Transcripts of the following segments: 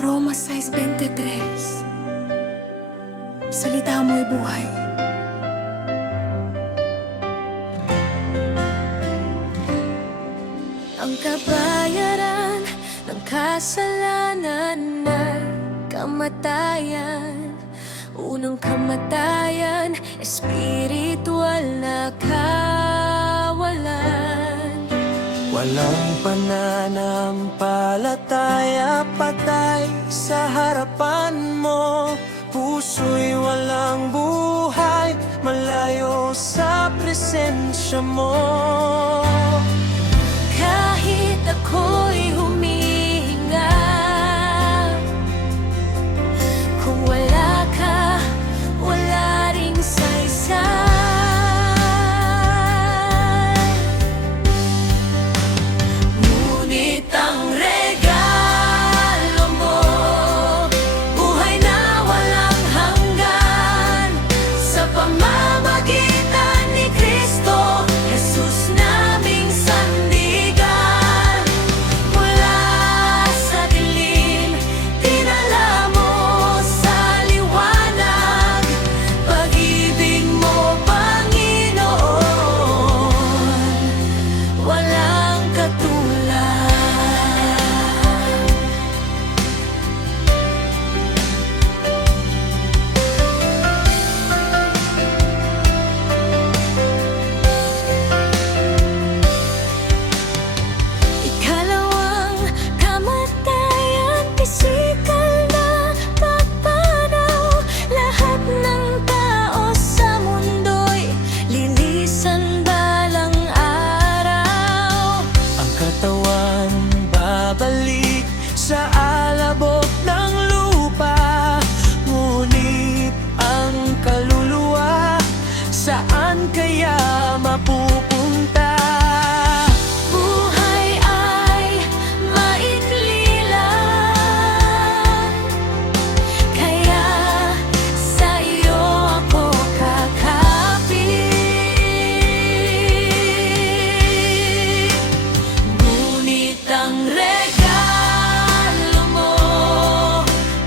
Roma 6:23. Salita mo'y buhay. Ang kabayaran ng kasalanan ay kamatayan. Unang kamatayan, espiritual na kawalan. Walang pananampalataya, patay sa harapan mo. Puso'y walang buhay, malayo sa presensya mo. Kahit ako'y humihinga, kung wala ka, wala ring saysay. Ngunit ang regalo mo, buhay na walang hanggan, sa pamamagitan ni Kristo Jesus naming sandigan. Mula sa dilim, dinala mo sa liwanag, pag-ibig mo, Panginoon, walang katulad. Ikalawang kamatayan, pisikal na pagpanaw. Lahat ng tao sa mundo'y lilisan balang araw. Ang katawan babalik sa alabok ng lupa, ngunit ang kaluluwa, saan kaya mapupunta? Buhay ay maikli lang, kaya sa iyo ako kakapit. Ngunit ang regalo mo,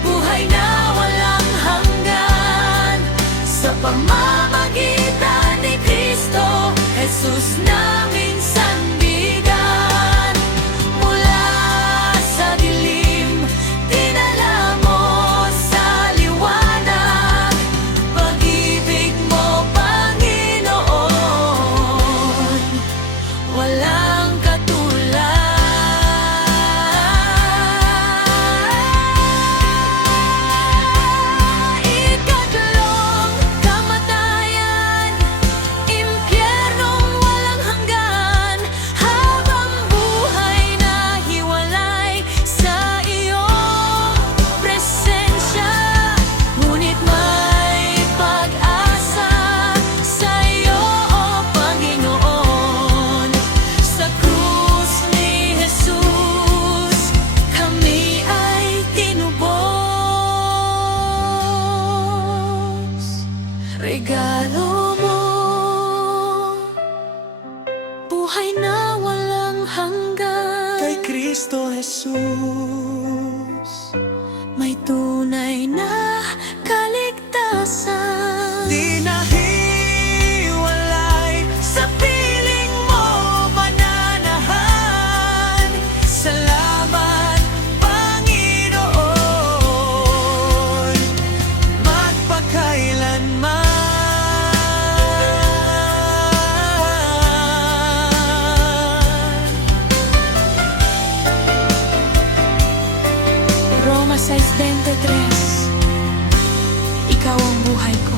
buhay na walang hanggan, sa pamamagitan ni Kristo Jesus naming sandigan. Mula sa dilim, dinala mo sa liwanag, pag-ibig mo, Panginoon, walang katulad. Ikatlong kamatayan, impyernong walang hanggan, habang buhay na hiwalay sa iyong presensya. Ngunit may pag-asa sa iyo, O Panginoon. Sa krus ni Jesus, kami ay tinubos. Regalo mo, buhay na walang hanggan, Kay Kristo Jesus, may tunay na kaligtasan. di nahiwalay sa piling mo mananahan. Salamat, Panginoon, magpakailanman. Roma 6:23. Ikaw ang buhay ko.